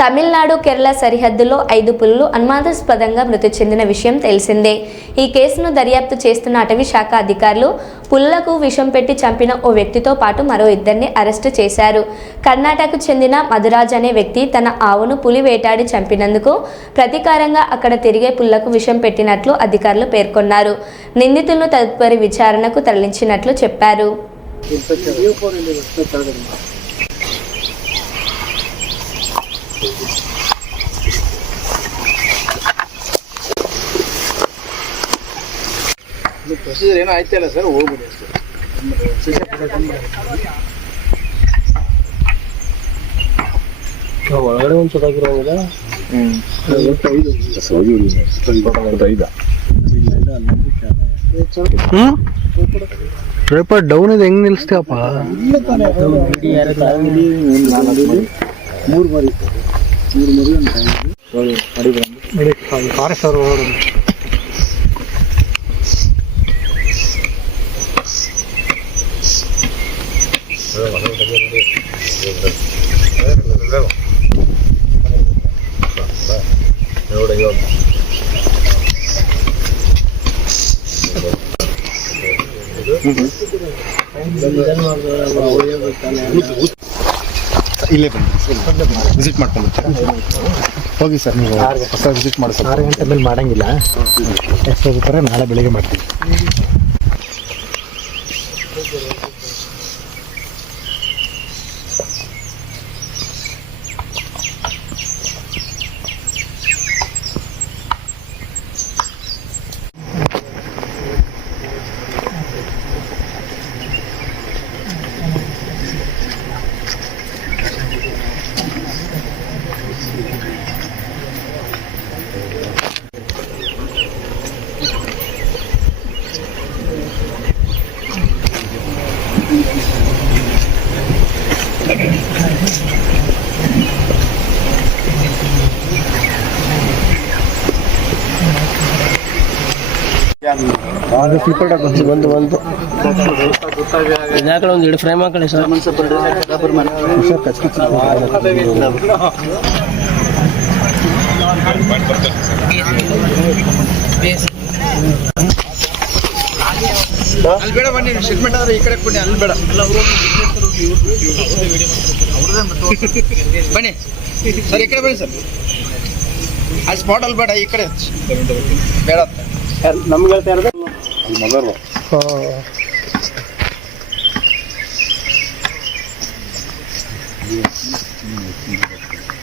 తమిళనాడు కేరళ సరిహద్దులో 5 పులులు అనుమానాస్పదంగా మృతి చెందిన విషయం తెలిసిందే. ఈ కేసును దర్యాప్తు చేస్తున్న అటవీ శాఖ అధికారులు పులులకు విషం పెట్టి చంపిన ఓ వ్యక్తితో పాటు మరో 2ని అరెస్టు చేశారు. కర్ణాటకకు చెందిన మధురాజ్ అనే వ్యక్తి తన ఆవును పులి వేటాడి చంపినందుకు ప్రతీకారంగా అక్కడ తిరిగే పులులకు విషం పెట్టినట్లు అధికారులు పేర్కొన్నారు. నిందితులను తదుపరి విచారణకు తరలించినట్లు చెప్పారు. ಪ್ರೊಸೀಜರ್ ಏನೋ ಆಯ್ತಲ್ಲ ಸರ್, ಹೋಗ್ಬಿಡಿ ಅಷ್ಟೇ. ಒಳಗಡೆ ಒಂದು ಚೊಟಾಗಿರೋಂಗಿಲ್ಲ. ರೇಪರ್ ಡೌನ್ ಇದೆ, ಹೆಂಗ್ ನಿಲ್ಸ್ತೇವಪ್ಪ? ಮೂರು ಮರಿ ಫಾರೆಸ್ಟ್ ಅವರು ಇಲ್ಲೇ ಬನ್ನಿ, ವಿಸಿಟ್ ಮಾಡ್ಕೊಂಡು ಹೋಗಿ ಸರ್. ನೀವು ಹೊಸ ವಿಸಿಟ್ ಮಾಡಿ 6 ಗಂಟೆ ಮೇಲೆ ಮಾಡಂಗಿಲ್ಲ. ಎಷ್ಟು ಹೋಗ್ತಾರೆ? ನಾಳೆ ಬೆಳಿಗ್ಗೆ ಮಾಡ್ತೀವಿ. ಒಂದು 2 ಫ್ರೇಮ್ ಹಾಕೊಳ್ಳಿ ಸರ್. ಅಲ್ಲಿ ಬೇಡ, ಬನ್ನಿ ಸ್ಟೇಟ್ಮೆಂಟ್ ಆದ್ರೆ ಈ ಕಡೆ ಕೊಡಿ, ಅಲ್ಲಿ ಬೇಡ. ಬನ್ನಿ ಸರ್, ಈ ಕಡೆ ಬನ್ನಿ ಸರ್. ಆ ಸ್ಪಾಟ್ ಅಲ್ಲಿ ಬೇಡ, ಈ ಕಡೆ ಬೇಡ. ನಮ್ಗೆ ಹೇಳ್ತಾ ಇರೋದು ಮೊದಲು